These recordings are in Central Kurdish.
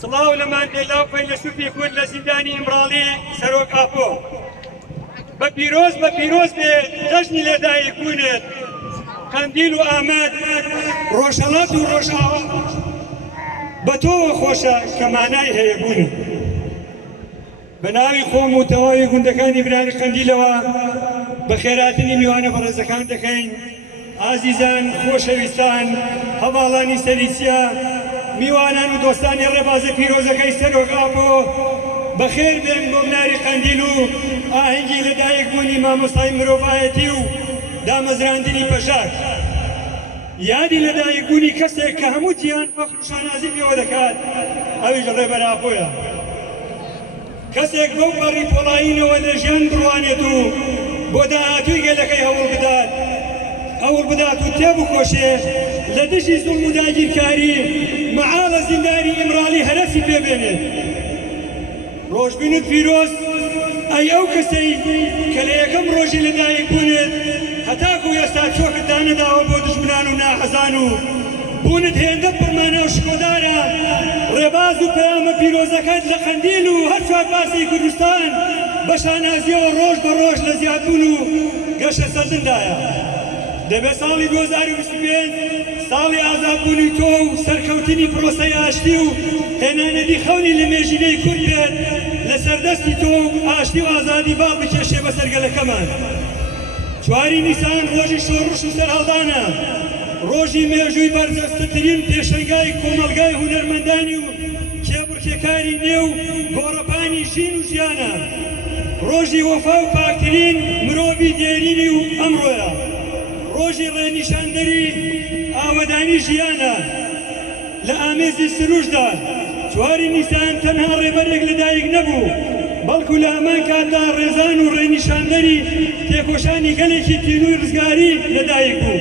سڵاو لەمان لێلا و فەیلسوفی کورد لە زیندانی ئیمڕاڵی سەرۆک ئاپۆ بە پیرۆز بێ جەژنی لێدایک بوونێت قەندیل و ئامەد ڕۆژهەڵات و ڕۆژئاوا بە تۆوە خۆشە کە مانای هەیە بوونم بە ناوی خۆم و تەواوی گوندەکانی برانی قەندیلەوە بە خێراتنی میوانە بەڕێزەکان دەکەین. ئازیزان خۆشەویستان هەواڵانی سەریسیا میوانان و دۆستانی ڕێبازە پیرۆزەکەی سەرۆک ئاپۆ بەخێر بێن بۆ بناری قەندیل و ئاهەنگی لەدایکبوونی مامۆستای مرۆڤایەتی و دامەزراندنی پەژار. یادی لەدایکبوونی کەسێک کە هەموو جیان فەخر و شانازی پێوە دەکات ئەویش ڕێبەر ئاپۆیە، کەسێک بەو پەڕی پۆڵایینەوە لە ژیان بڕوانێت و بۆ داهاتووی گەلەکەی هەوڵ بدات و تێبخۆشێ لە دژی زوڵم و داگیرکاری مەعاڵە زیندانی ئیمڕاڵی هەرەسی پێبێنێت. ڕۆژبینت پیرۆز ئەی ئەو کەسەی کە لە یەکەم ڕۆژی لەدایک بوونێت هەتاکو ئێستا چۆکت دانەداوە بۆ دژمنان و ناحەزان و بوونت هێندە پڕمانە و شکۆدارە ڕێباز و پەیامە پیرۆزەکەت لە قەندیل و هەر چوارپاسی کوردستان بە شانازیەوە ڕۆژ بە ڕۆژ لە زیادبوون و گەشە سەردندایە. دەبێت ساڵی 2025 ساڵی ئازادبوونی تۆ و سەرکەوتنی پرۆسەی ئاشتی و هێنانەری خەونی لە مێژینەی کورد بێت لە سەردەستی تۆ و ئاشتی و ئازادی باڵ بکێشێ بە سەرگەلەکەمان. 4 نیسان ڕۆژی شۆڕش و سەرهەڵدانە، ڕۆژی مێژووی بەرجەستەترین پێشەنگای کۆمەڵگای هونەرمەندانی و کێبڕکێکاری نێو گۆڕەپانی ژین و ژیانە، ڕۆژی وەفا و پاکترین مرۆڤی دێرینی و ئەمڕۆیە، ڕۆژی ڕێنیشاندەری ئاوەدانی ژیانە. لە ئامێزی سروشدا 4 نیسان تەنها ڕێبەرێک لەدایک نەبوو، بەڵکو لە هەمان کاتدا ڕێزان و ڕێنیشاندەری تێکۆشانی گەلێکی تینووی ڕزگاری لەدایک بوو.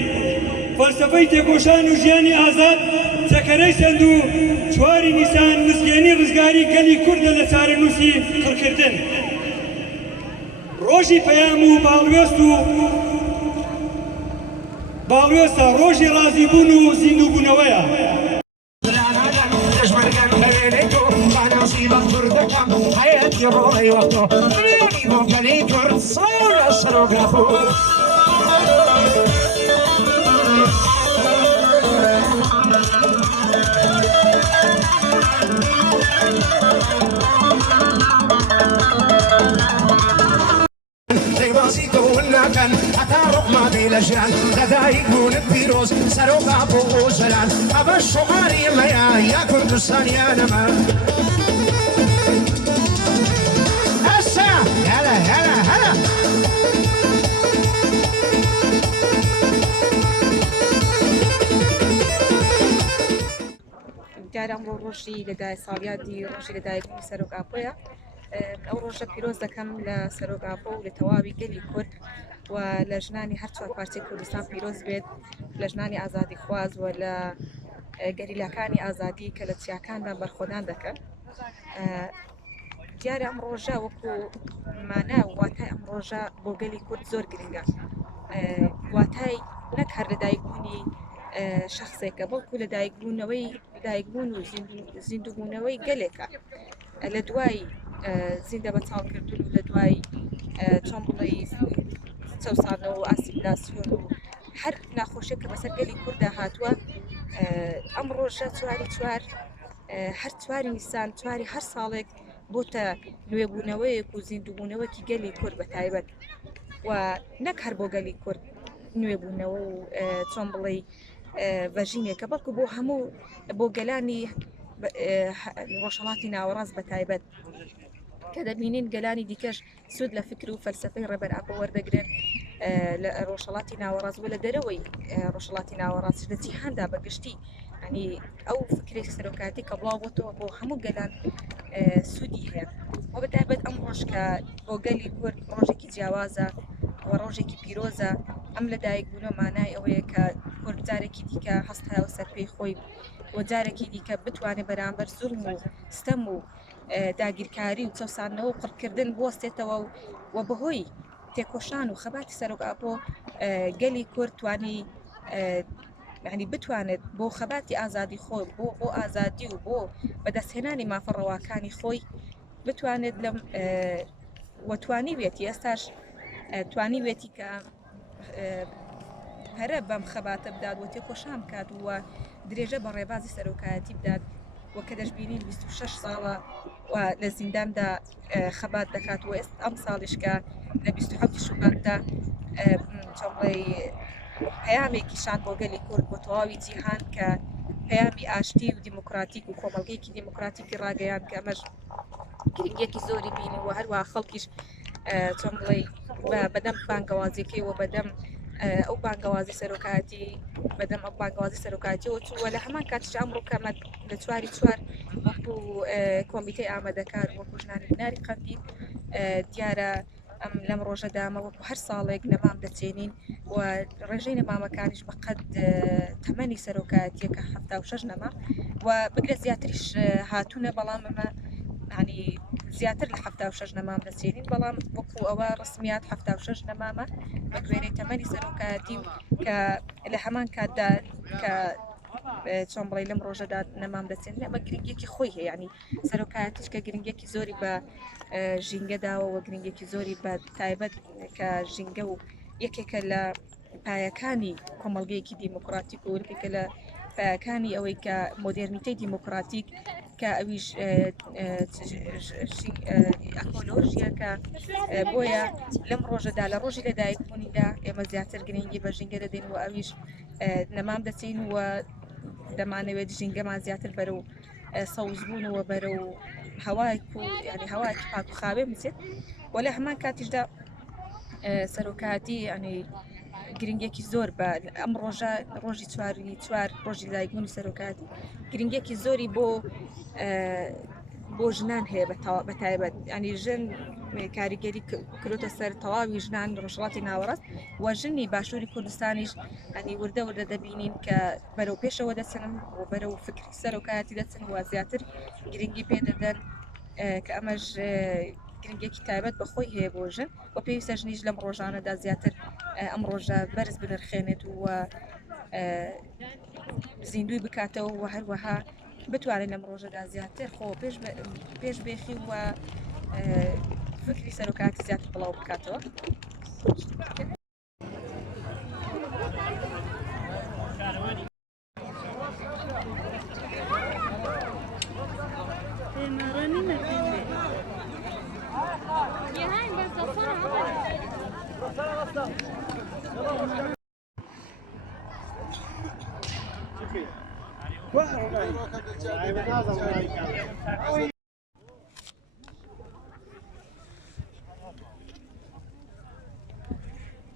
فەلسەفەی تێکۆشان و ژیانی ئازاد چەکەرەی سەند و 4 نیسان مزگەێنی ڕزگاری گەلی کوردە لە چارەنووسی قڕکردن. ڕۆژی پەیام و باڵوێستە، ڕۆژی ڕازیبوون و زیندووبوونەوەیە. لجان لدایک بوونت پیرۆز سەرۆک ئاپۆ ئۆژەلان ئەمە شوعاری ئێمەیە یا کوردستانیانەمە. ئەسا هەلا هەلا هەلا دیارە ئەمڕۆ ڕۆژی لەدای ساڵیادی ڕۆژی لەدایکبوونی سەرۆک ئاپۆیە. ئەو ڕۆژە پیرۆز دەکەم لە سەرۆک ئاپۆ و لە تەواوی گەلی کورد و لە ژنانی هەر چوار پارچەی کوردستان پیرۆز بێت، لە ژنانی ئازادی خواز و لە گەریلاکانی ئازادی کە لە چیاکاندا بەرخۆدان دەکەن. دیارە ئەم ڕۆژە وەکو مانە واتای ئەم ڕۆژە بۆ گەلی کورد زۆر گرنگە، واتای نەک هەر لەدایکبوونی شخصێکە بەڵکو لە دایکبوون و زیندووبوونەوەی گەلێکە لە دوای زیندە بە چاڵکردن و لە دوای چۆن بڵێ چەسانەوە و ئاسیلاسیۆن و هەر ناخۆشیە کە بەسەر گەلی کووردا هاتووە. ئەم ڕۆژە 4 هەر 4 نیسان 4 هەر ساڵێک بۆتە نوێبوونەوەیەک و زیندووبوونەوەکی گەلی کورد بە تایبەت و نەک هەر بۆ گەلی کورد نوێبوونەوە و چۆن بڵێ ڤەژینێکە بەڵکو بۆ هەموو بۆ گەلانی ڕۆژهەڵاتی ناوەڕاست بە تایبەت کە دەبینین گەلانی دیکەش سود لە فکر و فەلسەفەی ڕێبەر ئاپۆ وەردەگرن لە ڕۆژهەڵاتی ناوەڕاست و لە دەرەوەی ڕۆژهەڵاتی ناوەڕاست لە جیهاندا بەگشتی. ینی ئەو فکرێک سەرۆکاتی کە بڵاو بۆتەوە بۆ هەموو گەلان سوودی هەیە و بە تایبەت ئەم ڕۆژ کە بۆ گەلی کورد ڕۆژێکی جیاوازە و ڕۆژێکی پیرۆزە. ئەم لەدایکبوونە مانای ئەوەیە کە کورد جارێکی دیکە هەستایەوە سەرپێی خۆی و جارێکی دیکە بتوانێت بەرامبەر زوڵم و ستەم و داگیرکاری و چەسانەوە و قڕکردن بوەستێتەوە و بەهۆی تێکۆشان و خەباتی سەرۆک ئاپۆ گەلی کورد توانی يعني بتوانێت بۆ خەباتی ئازادی خۆی بۆ ئازادی و بۆ بەدەستهێنانی مافەڕەواکانی خۆی بتوانێت لەم وەتوانی وێتی ئێستاش توانی وێتی کە هەرە بەم خەباتە بدات و تێکۆشام کات وە درێژە بە ڕێبازی سەرۆکایەتی بدات وە کە دەشبینین 26 ساڵە و لە زینداندا خەبات دەکات و ئێست ئەم ساڵیشکە لە 27 شوباتدا چۆڵی پەیامێکی شان بۆ گەلی کورد بۆ تەواوی جیهان کە پەیامی ئاشتی و دیموکراتیک و کۆمەڵگەیەکی دیموکراتیکی ڕاگەیان کە ئەمەش گرنگێکی زۆری بینی و هەروە خەڵکیش چۆن بڵێ بەدەم بانگەوازیەکەی و بەدەم ئەو بانگەوازی سەرۆکایەتی بەدەم ئەو بانگەوازی سەرۆکایەتیەوە چووە لە هەمان کاتیش ئەمڕۆ کەمە لە چواری چوار وەکو کۆمیتەی ئامادەکار وەکو ژنانی بناری قەندیل دیارە ئەم لەم ڕۆژەدامە وەکو هەر ساڵێک نەمام دەچێنین و ڕێژەی نەمامەکانیش بەقەد تەمەنی سەرۆکایەتیەکە 76 نەما و بگرە زیاتریش هاتوونە بەڵام ئەمە ینی زیاتر لە 76 نەمام دەچێنین بەڵام وەکو ئەوە ڕسمیات 76 نەمامە بە گوێرەی تەمەنی سەرۆکایەتی کە لە هەمان کاتدا کە چۆن بڵێ لەم ڕۆژەدا نەمام دەچێن ئەمە گرنگێکی خۆی هەیە ینی سەرۆکایەتیش کە گرنگێکی زۆری بە ژینگەداوە گرنگێکی زۆری بە تایبەت کە ژینگە و یەکێکە لە پایەکانی کۆمەڵگەیەکی دیموکراتیک و یەکێکە لە پایەکانی ئەوەی کە مۆدرنیتەی دیموکراتیک کە ئەویش ئەکۆلۆژیە کە بۆیە لەم ڕۆژەدا لە ڕۆژی لەدایکبوونیدا ئێمە زیاتر گرنگی بە ژینگە دەدەین و ئەویش نەمام دەچین و دەمانەوێت ژینگەمان زیاتر بەرەو سەوزبوونەوە بەرەو هەوای و ینی هەوایکی پاک و خاوێ بچێت و لە هەمان کاتیشدا سەرۆکایەتی ینی گرنگێکی زۆر بە ئەم ڕۆژە ڕۆژی چوار ڕۆژی لایگبوونی سەرۆکایەتی گرنگێکی زۆری بۆ ژنان هەیە بە تایبەت ینی ژن کاریگەری کردۆتە سەر تەواوی ژنان ڕۆژهەڵاتی ناوەڕاست و ژنی باشووری کوردستانیش ئەنی وردە وردە دەبینین کە بەرەو پێشەوە دەچن و بەرەو فکری سەرۆکایەتی دەچن و زیاتر گرنگی پێ دەدەن کە ئەمەش گرنگێکی تایبەت بەخۆی هەیە بۆ ژن و پێویستە ژنیش لەم ڕۆژانەدا زیاتر ئەم ڕۆژە بەرز بنرخێنێت و زیندوی بکاتەوە و هەروەها بتوانێت لەم ڕۆژەدا زیاتر خۆ پێش بێخی و فکری سەرۆکایەتی زیاتر بڵاو بکاتەوە.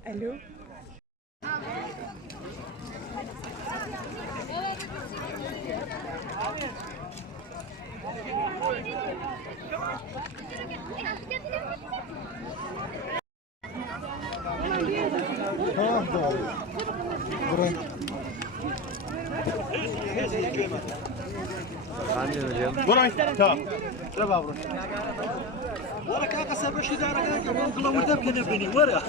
الو برای تا ربا برای ورا كاكا سبشي دارك والله ورده بكنا بني ورا